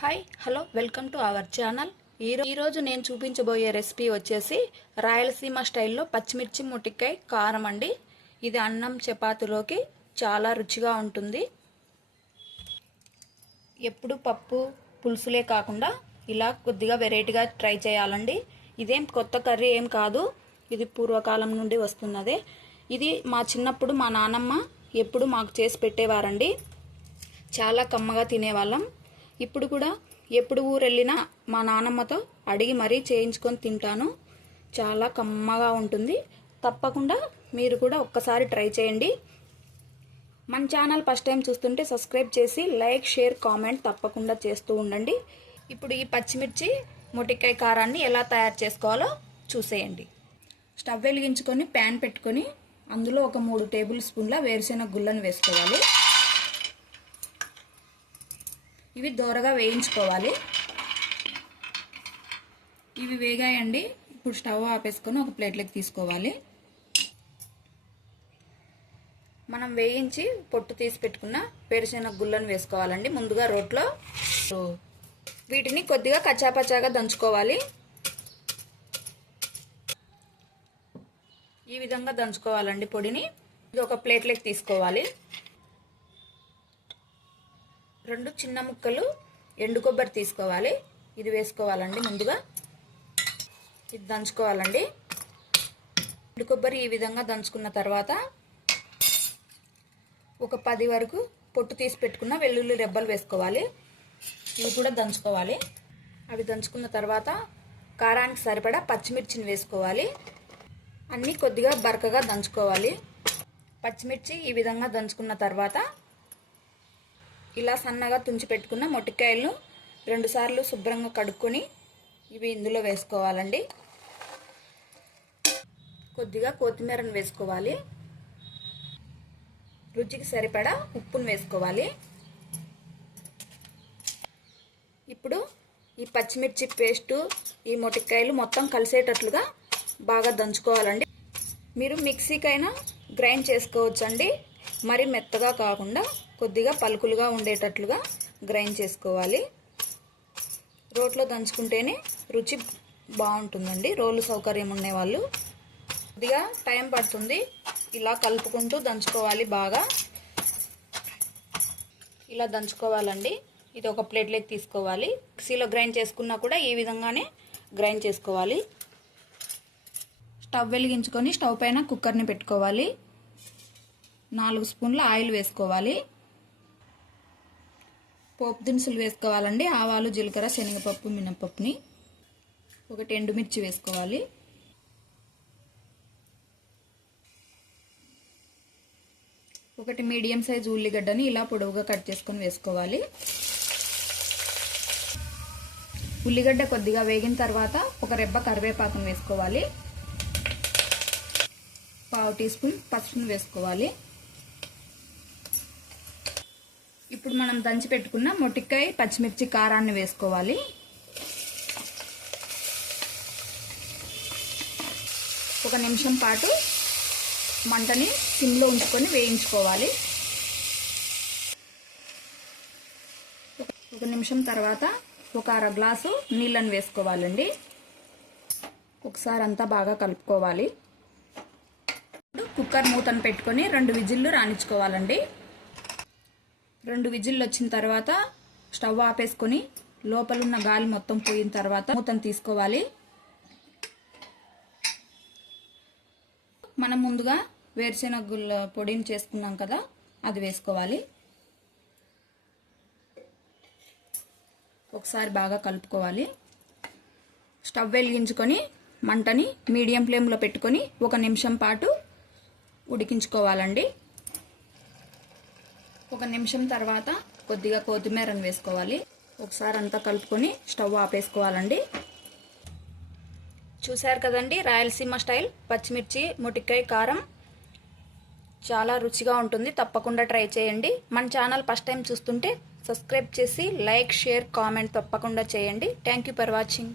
Hi hello welcome to our channel. ఈరోజు నేను చూపించబోయే రెసిపీ వచ్చేసి రాయలసీమ స్టైల్లో పచ్చిమిర్చి ముటిక్కాయ కారం అండి. ఇది అన్నం చపాతీలోకి చాలా రుచిగా ఉంటుంది. ఎప్పుడు పప్పు పులుసులే కాకుండా ఇలా కొద్దిగా వెరైటీగా ట్రై చేయాలండి. ఇదేం కొత్త కర్రీ ఏం కాదు, ఇది పూర్వకాలం నుండి వస్తున్నదే. ఇది మా చిన్నప్పుడు మా నానమ్మ ఎప్పుడు మాకు చేసి పెట్టేవారండి. చాలా కమ్మగా తినేవాళ్ళం. ఇప్పుడు కూడా ఎప్పుడు ఊరు వెళ్ళినా మా నానమ్మతో అడిగి మరీ చేయించుకొని తింటాను. చాలా కమ్మగా ఉంటుంది. తప్పకుండా మీరు కూడా ఒక్కసారి ట్రై చేయండి. మన ఛానల్ ఫస్ట్ టైం చూస్తుంటే సబ్స్క్రైబ్ చేసి లైక్ షేర్ కామెంట్ తప్పకుండా చేస్తూ ఉండండి. ఇప్పుడు ఈ పచ్చిమిర్చి ముటిక్కాయ కారాన్ని ఎలా తయారు చేసుకోవాలో చూసేయండి. స్టవ్ వెలిగించుకొని ప్యాన్ పెట్టుకొని అందులో ఒక 3 టేబుల్ స్పూన్ల వేరుశెనగ గుళ్ళను వేసుకోవాలి. ఇవి దోరగా వేయించుకోవాలి. ఇవి వేగాయండి. ఇప్పుడు స్టవ్ ఆపేసుకొని ఒక ప్లేట్లోకి తీసుకోవాలి. మనం వేయించి పొట్టు తీసి పెట్టుకున్న వేరుశెనగ గుళ్ళను వేసుకోవాలండి. ముందుగా రోట్లో వీటిని కొద్దిగా కచ్చాపచ్చాగా దంచుకోవాలి. ఈ విధంగా దంచుకోవాలండి పొడిని. ఇది ఒక ప్లేట్లోకి తీసుకోవాలి. 2 చిన్న ముక్కలు ఎండు కొబ్బరి తీసుకోవాలి. ఇది వేసుకోవాలండి. ముందుగా ఇది దంచుకోవాలండి. ఎండు కొబ్బరి ఈ విధంగా దంచుకున్న తర్వాత ఒక 10 వరకు పొట్టు తీసి పెట్టుకున్న వెల్లుల్లి రెబ్బలు వేసుకోవాలి. ఇవి కూడా దంచుకోవాలి. అవి దంచుకున్న తర్వాత కారానికి సరిపడా పచ్చిమిర్చిని వేసుకోవాలి. అన్నీ కొద్దిగా బరకగా దంచుకోవాలి. పచ్చిమిర్చి ఈ విధంగా దంచుకున్న తర్వాత ఇలా సన్నగా తుంచి పెట్టుకున్న మొటికాయలను 2 సార్లు శుభ్రంగా కడుక్కొని ఇవి ఇందులో వేసుకోవాలండి. కొద్దిగా కొత్తిమీరను వేసుకోవాలి. రుచికి సరిపడా ఉప్పును వేసుకోవాలి. ఇప్పుడు ఈ పచ్చిమిర్చి పేస్టు ఈ మొటికాయలు మొత్తం కలిసేటట్లుగా బాగా దంచుకోవాలండి. మీరు మిక్సీకైనా గ్రైండ్ చేసుకోవచ్చండి. మరి మెత్తగా కాకుండా కొద్దిగా పలుకులుగా ఉండేటట్లుగా గ్రైండ్ చేసుకోవాలి. రోట్లో దంచుకుంటేనే రుచి బాగుంటుందండి. రోలు సౌకర్యం ఉండేవాళ్ళు. కొద్దిగా టైం పడుతుంది. ఇలా కలుపుకుంటూ దంచుకోవాలి. బాగా ఇలా దంచుకోవాలండి. ఇది ఒక ప్లేట్లోకి తీసుకోవాలి. మిక్సీలో గ్రైండ్ చేసుకున్నా కూడా ఈ విధంగానే గ్రైండ్ చేసుకోవాలి. స్టవ్ వెలిగించుకొని స్టవ్ పైన కుక్కర్ని పెట్టుకోవాలి. 4 స్పూన్ల ఆయిల్ వేసుకోవాలి. పోపు దినుసులు వేసుకోవాలండి. ఆవాలు, జీలకర్ర, శనగపప్పు, మినపప్పుని. 1 ఎండుమిర్చి వేసుకోవాలి. ఒకటి మీడియం సైజు ఉల్లిగడ్డని ఇలా పొడవుగా కట్ చేసుకొని వేసుకోవాలి. ఉల్లిగడ్డ కొద్దిగా వేగిన తర్వాత ఒక రెబ్బ కరివేపాకును వేసుకోవాలి. 1/2 టీ స్పూన్ పసుపును వేసుకోవాలి. ఇప్పుడు మనం దంచి పెట్టుకున్న మొటిక్కాయ పచ్చిమిర్చి కారాన్ని వేసుకోవాలి. ఒక నిమిషం పాటు మంటని సిమ్లో ఉంచుకొని వేయించుకోవాలి. 1 నిమిషం తర్వాత ఒక 1/2 గ్లాసు నీళ్ళని వేసుకోవాలండి. ఒకసారి అంతా బాగా కలుపుకోవాలి. కుక్కర్ మూతను పెట్టుకొని 2 విజిల్లు రానిచ్చుకోవాలండి. 2 విజిల్లు వచ్చిన తర్వాత స్టవ్ ఆపేసుకొని లోపలున్న గాలి మొత్తం పోయిన తర్వాత మూతను తీసుకోవాలి. మనం ముందుగా వేరుశెనగ గుళ్ళ పొడిని చేసుకున్నాం కదా, అది వేసుకోవాలి. ఒకసారి బాగా కలుపుకోవాలి. స్టవ్ వెలిగించుకొని మంటని మీడియం ఫ్లేమ్లో పెట్టుకొని 1 నిమిషం పాటు ఉడికించుకోవాలండి. 1 నిమిషం తర్వాత కొద్దిగా కొత్తిమీరను వేసుకోవాలి. ఒకసారి అంతా కలుపుకొని స్టవ్ ఆపేసుకోవాలండి. చూశారు కదండి, రాయలసీమ స్టైల్ పచ్చిమిర్చి ముటిక్కాయ కారం చాలా రుచిగా ఉంటుంది. తప్పకుండా ట్రై చేయండి. మన ఛానల్ ఫస్ట్ టైం చూస్తుంటే సబ్స్క్రైబ్ చేసి లైక్ షేర్ కామెంట్ తప్పకుండా చేయండి. Thank you for watching.